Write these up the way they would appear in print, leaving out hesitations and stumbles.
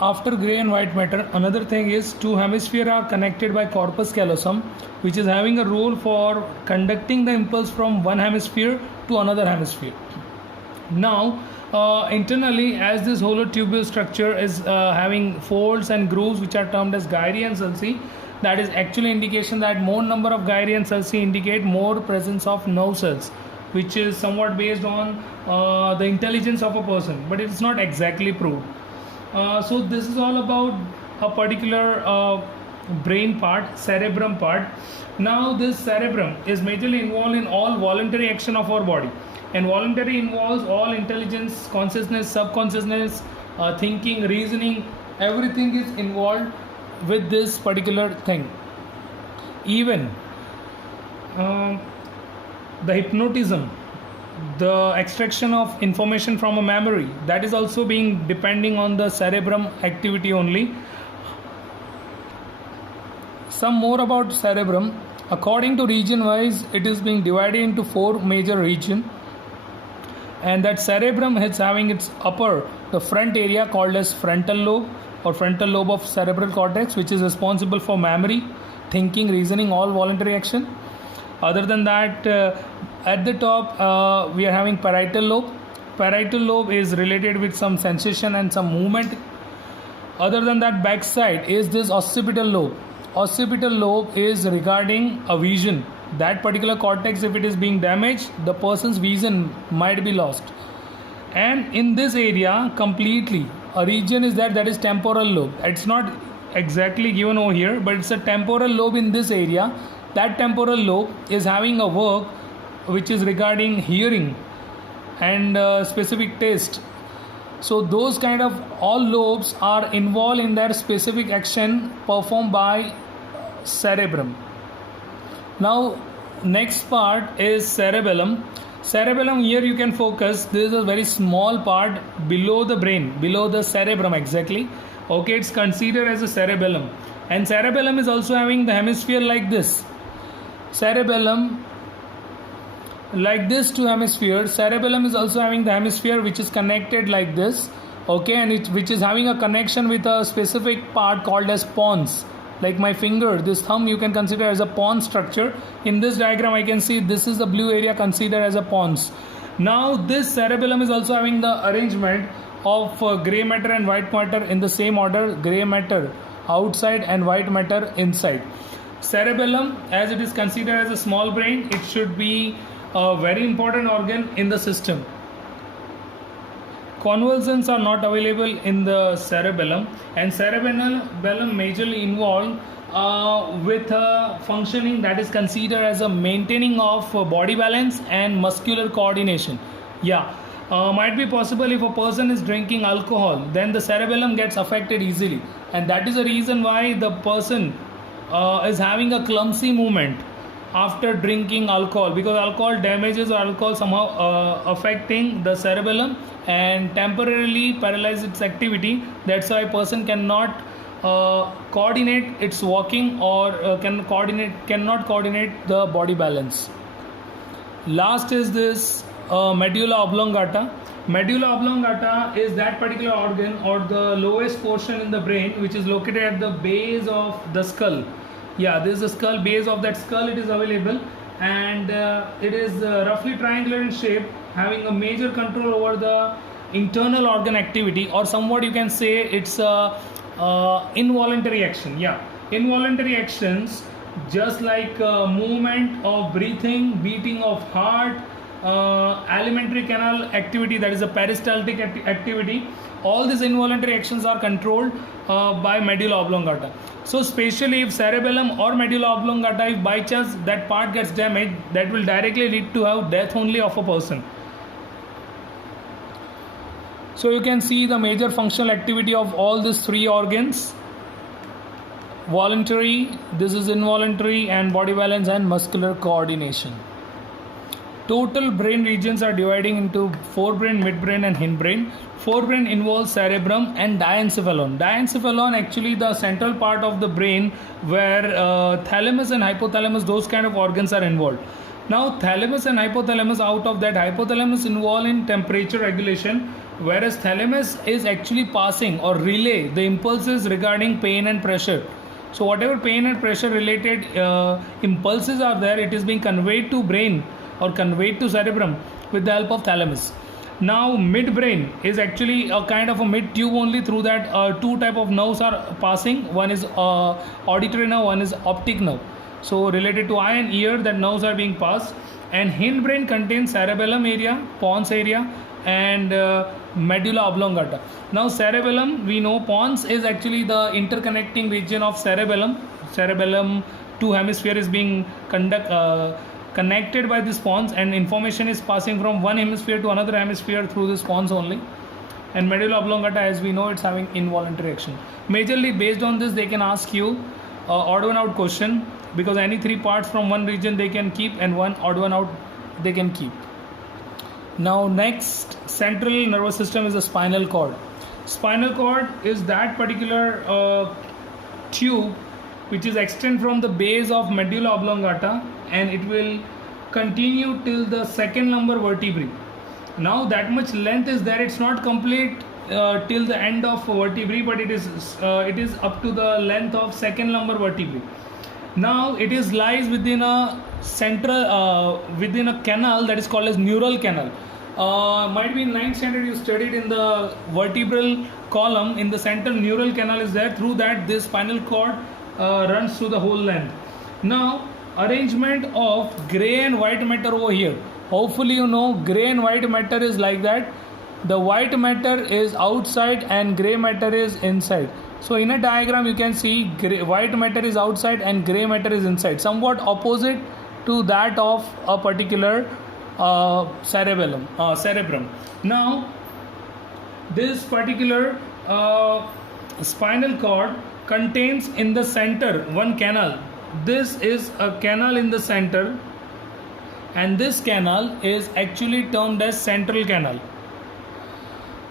after gray and white matter, another thing is two hemispheres are connected by corpus callosum, which is having a role for conducting the impulse from one hemisphere to another hemisphere. Now, internally, as this hollow tubule structure is having folds and grooves which are termed as gyri and sulci, that is actually indication that more number of gyri and sulci indicate more presence of nerve cells, which is somewhat based on the intelligence of a person, but it's not exactly proved. So this is all about a particular brain part, cerebrum part. Now this cerebrum is majorly involved in all voluntary action of our body, and voluntary involves all intelligence, consciousness, subconsciousness, thinking, reasoning, everything is involved with this particular thing. Even the hypnotism, the extraction of information from a memory, that is also being depending on the cerebrum activity only. Some more about cerebrum. According to region wise, it is being divided into four major regions, and that cerebrum is having its upper, the front area called as frontal lobe or frontal lobe of cerebral cortex, which is responsible for memory, thinking, reasoning, all voluntary action. Other than that, at the top we are having parietal lobe. Parietal lobe is related with some sensation and some movement. Other than that, backside is this occipital lobe. Occipital lobe is regarding a vision. That particular cortex, if it is being damaged, the person's vision might be lost. And in this area completely, a region is that is temporal lobe. It's not exactly given over here, but it's a temporal lobe in this area. That temporal lobe is having a work which is regarding hearing and specific taste. So those kind of all lobes are involved in their specific action performed by cerebrum. Now next part is cerebellum. Cerebellum, here you can focus, this is a very small part below the brain, below the cerebrum exactly. Okay, it's considered as a cerebellum, and cerebellum is also having the hemisphere like this. Cerebellum like this, two hemispheres. Cerebellum is also having the hemisphere which is connected like this, okay, and which is having a connection with a specific part called as pons. Like my finger, this thumb you can consider as a pons structure. In this diagram I can see this is the blue area considered as a pons. Now this cerebellum is also having the arrangement of grey matter and white matter in the same order, grey matter outside and white matter inside. Cerebellum, as it is considered as a small brain, it should be a very important organ in the system. Convulsions are not available in the cerebellum, and cerebellum majorly involved with functioning that is considered as a maintaining of body balance and muscular coordination. Might be possible if a person is drinking alcohol, then the cerebellum gets affected easily, and that is the reason why the person is having a clumsy movement after drinking alcohol, because alcohol damages or alcohol somehow affecting the cerebellum and temporarily paralyze its activity. That's why a person cannot coordinate its walking or cannot coordinate the body balance. Last is this medulla oblongata. Medulla oblongata is that particular organ or the lowest portion in the brain which is located at the base of the skull. This is the skull, base of that skull it is available, and it is roughly triangular in shape, having a major control over the internal organ activity, or somewhat you can say it's involuntary action. Involuntary actions just like movement of breathing, beating of heart, alimentary canal activity, that is a peristaltic activity. All these involuntary actions are controlled by medulla oblongata. So especially if cerebellum or medulla oblongata, if by chance that part gets damaged, that will directly lead to have death only of a person. So you can see the major functional activity of all these three organs: voluntary, this is involuntary, and body balance and muscular coordination. Total brain regions are dividing into forebrain, midbrain and hindbrain. Forebrain involves cerebrum and diencephalon. Diencephalon actually the central part of the brain where thalamus and hypothalamus, those kind of organs are involved. Now thalamus and hypothalamus, out of that hypothalamus involved in temperature regulation, whereas thalamus is actually passing or relay the impulses regarding pain and pressure. So whatever pain and pressure related impulses are there, it is being conveyed to brain or conveyed to cerebrum with the help of thalamus. Now midbrain is actually a kind of a mid tube only. Through that two type of nerves are passing. One is auditory nerve, one is optic nerve. So related to eye and ear, that nerves are being passed. And hindbrain contains cerebellum area, pons area, and medulla oblongata. Now cerebellum, we know pons is actually the interconnecting region of cerebellum. Cerebellum, two hemisphere is being connected by this pons, and information is passing from one hemisphere to another hemisphere through this pons only. And medulla oblongata, as we know, it's having involuntary action. Majorly based on this, they can ask you odd one out question, because any three parts from one region they can keep and one odd one out they can keep. Now next central nervous system is the spinal cord. Spinal cord is that particular tube which is extend from the base of medulla oblongata, and it will continue till the second lumbar vertebrae. Now that much length is there. It's not complete till the end of vertebrae, but it is up to the length of second lumbar vertebrae. Now it is lies within a central within a canal that is called as neural canal. Might be in 9th standard you studied in the vertebral column. In the central neural canal is there. Through that this spinal cord runs through the whole length. Now arrangement of grey and white matter over here. Hopefully you know grey and white matter is like that. The white matter is outside and grey matter is inside. So in a diagram you can see white matter is outside and grey matter is inside, somewhat opposite to that of a particular cerebrum. Now this particular spinal cord contains in the center one canal. This is a canal in the center, and this canal is actually termed as central canal.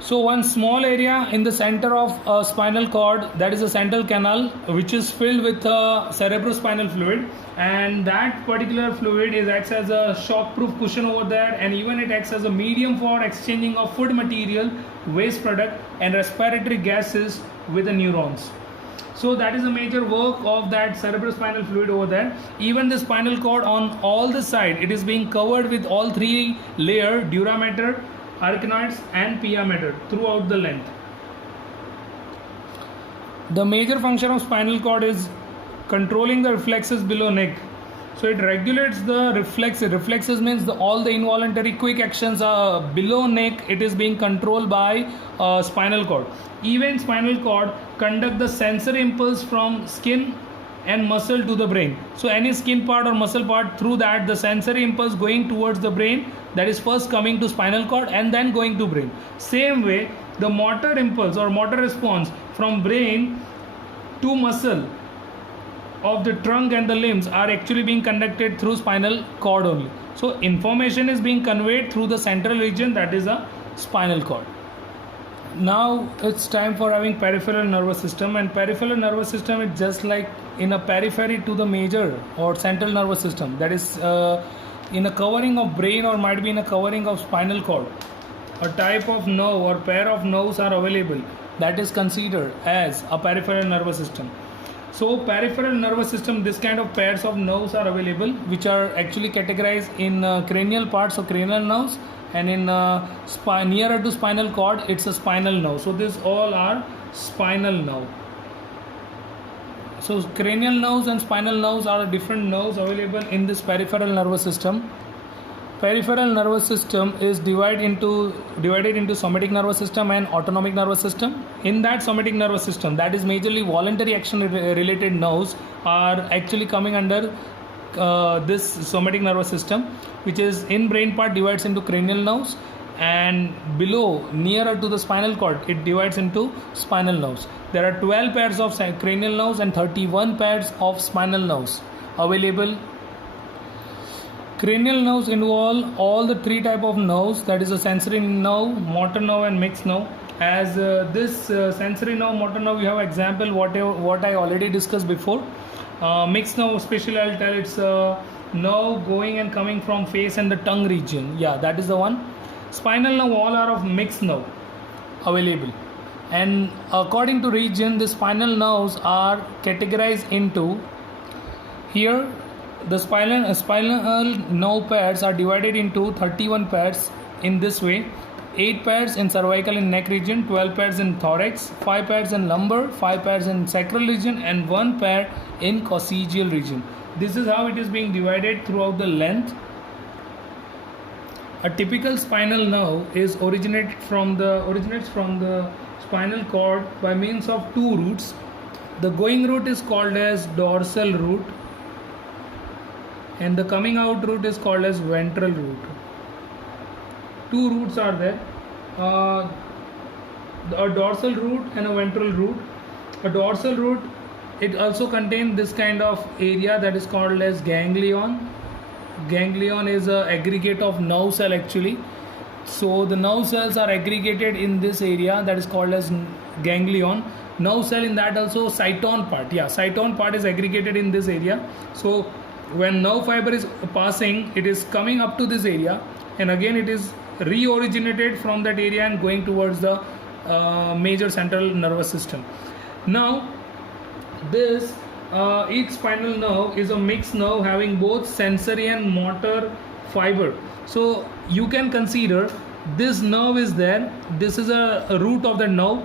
So one small area in the center of a spinal cord, that is a central canal, which is filled with cerebrospinal fluid, and that particular fluid acts as a shock-proof cushion over there, and even it acts as a medium for exchanging of food material, waste product, and respiratory gases with the neurons. So that is a major work of that cerebrospinal fluid over there. Even the spinal cord on all the side, it is being covered with all three layer, dura mater, arachnoids and pia mater throughout the length. The major function of spinal cord is controlling the reflexes below neck. So it regulates the reflexes. Reflexes means all the involuntary quick actions are below neck. It is being controlled by spinal cord. Even spinal cord conduct the sensory impulse from skin and muscle to the brain. So any skin part or muscle part, through that the sensory impulse going towards the brain, that is first coming to spinal cord and then going to brain. Same way the motor impulse or motor response from brain to muscle of the trunk and the limbs are actually being conducted through spinal cord only. So information is being conveyed through the central region, that is a spinal cord. Now it's time for having peripheral nervous system, and peripheral nervous system is just like in a periphery to the major or central nervous system, that is in a covering of brain or might be in a covering of spinal cord. A type of nerve or pair of nerves are available, that is considered as a peripheral nervous system. So peripheral nervous system, this kind of pairs of nerves are available, which are actually categorized in cranial parts or cranial nerves, and in nearer to spinal cord it's a spinal nerve. So these all are spinal nerve. So cranial nerves and spinal nerves are different nerves available in this peripheral nervous system. Peripheral nervous system is divided into somatic nervous system and autonomic nervous system. In that somatic nervous system, that is majorly voluntary action related nerves are actually coming under this somatic nervous system, which is in brain part divides into cranial nerves, and below nearer to the spinal cord it divides into spinal nerves. There are 12 pairs of cranial nerves and 31 pairs of spinal nerves available. Cranial nerves involve all the three type of nerves, that is a sensory nerve, motor nerve and mixed nerve. As this sensory nerve, motor nerve, you have example what I already discussed before. Mixed nerve, especially I'll tell, it's a nerve going and coming from face and the tongue region. Yeah, that is the one. Spinal nerve, all are of mixed nerve. available. And according to region, the spinal nerves are categorized into, here the spinal nerve pairs are divided into 31 pairs in this way: 8 pairs in cervical and neck region, 12 pairs in thorax, 5 pairs in lumbar, 5 pairs in sacral region, and 1 pair in coccygeal region. This is how it is being divided throughout the length. A typical spinal nerve is originates from the spinal cord by means of 2 roots. The going root is called as dorsal root, and the coming out root is called as ventral root. 2 roots are there, a dorsal root and a ventral root. A dorsal root, it also contains this kind of area that is called as ganglion. Ganglion is an aggregate of nerve cell actually. So the nerve cells are aggregated in this area that is called as ganglion. Nerve cell, in that also cyton part, cyton part is aggregated in this area. So when nerve fiber is passing, it is coming up to this area, and again it is re-originated from that area and going towards the major central nervous system. Now this each spinal nerve is a mixed nerve having both sensory and motor fiber. So you can consider this nerve is there, this is a root of the nerve,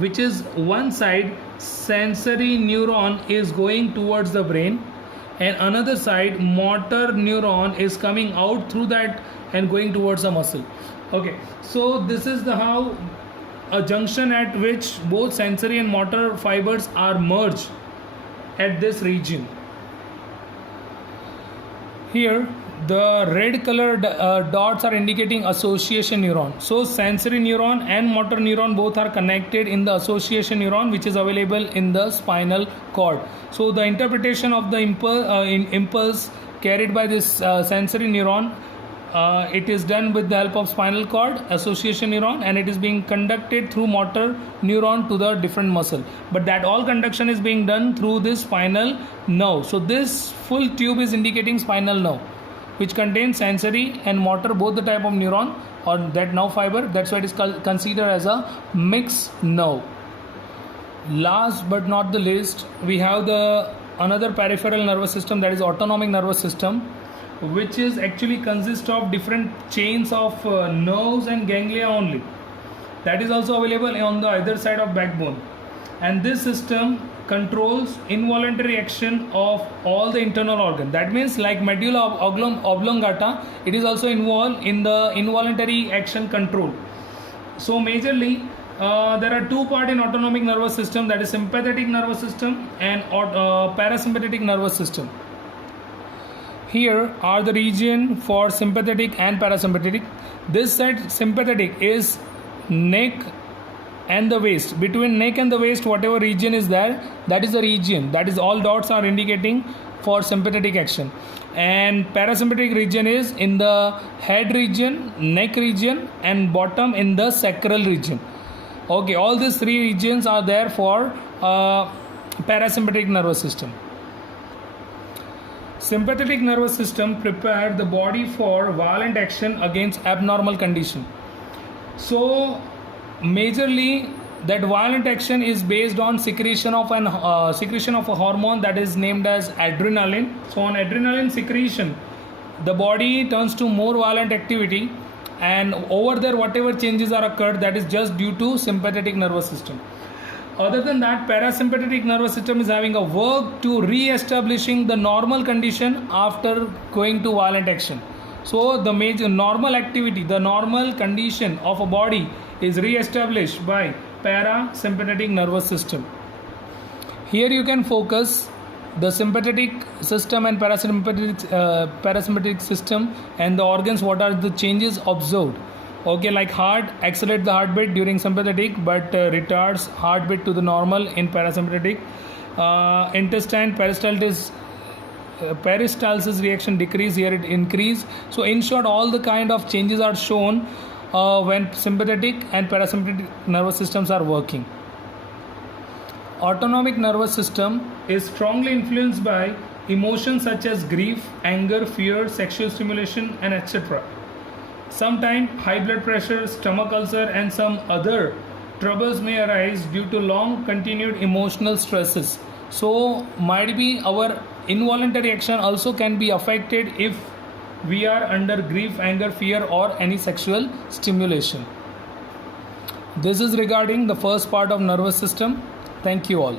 which is one side sensory neuron is going towards the brain, and another side motor neuron is coming out through that and going towards the muscle. Okay, so this is the how a junction at which both sensory and motor fibers are merged at this region. Here the red colored dots are indicating association neuron. So sensory neuron and motor neuron both are connected in the association neuron, which is available in the spinal cord. So the interpretation of the impulse carried by this sensory neuron, it is done with the help of spinal cord association neuron, and it is being conducted through motor neuron to the different muscle, but that all conduction is being done through this spinal nerve. So this full tube is indicating spinal nerve, which contains sensory and motor, both the type of neuron or that nerve fiber. That's why it is considered as a mixed nerve. Last but not the least, we have the another peripheral nervous system, that is autonomic nervous system, which is actually consists of different chains of nerves and ganglia only. That is also available on the other side of backbone, and this system controls involuntary action of all the internal organ. That means like medulla oblongata, it is also involved in the involuntary action control. So majorly there are 2 parts in autonomic nervous system, that is sympathetic nervous system and parasympathetic nervous system. Here are the region for sympathetic and parasympathetic. This side sympathetic is neck and the waist. Between neck and the waist, whatever region is there, that is the region, that is all dots are indicating for sympathetic action. And parasympathetic region is in the head region, neck region, and bottom in the sacral region. Okay, all these 3 regions are there for parasympathetic nervous system. Sympathetic nervous system prepare the body for violent action against abnormal condition. So majorly that violent action is based on secretion of a hormone that is named as adrenaline. So on adrenaline secretion, the body turns to more violent activity, and over there whatever changes are occurred, that is just due to sympathetic nervous system. Other than that, parasympathetic nervous system is having a work to re-establishing the normal condition after going to violent action. So the major normal activity, the normal condition of a body is re-established by parasympathetic nervous system. Here you can focus the sympathetic system and parasympathetic system and the organs, what are the changes observed. Okay, like heart accelerates the heartbeat during sympathetic but retards heartbeat to the normal in parasympathetic. Intestine peristalsis reaction decrease, here it increase. So in short, all the kind of changes are shown when sympathetic and parasympathetic nervous systems are working. Autonomic nervous system is strongly influenced by emotions such as grief, anger, fear, sexual stimulation, and etc. Sometimes high blood pressure, stomach ulcer, and some other troubles may arise due to long continued emotional stresses. So might be our involuntary action also can be affected if we are under grief, anger, fear, or any sexual stimulation. This is regarding the first part of nervous system. Thank you all.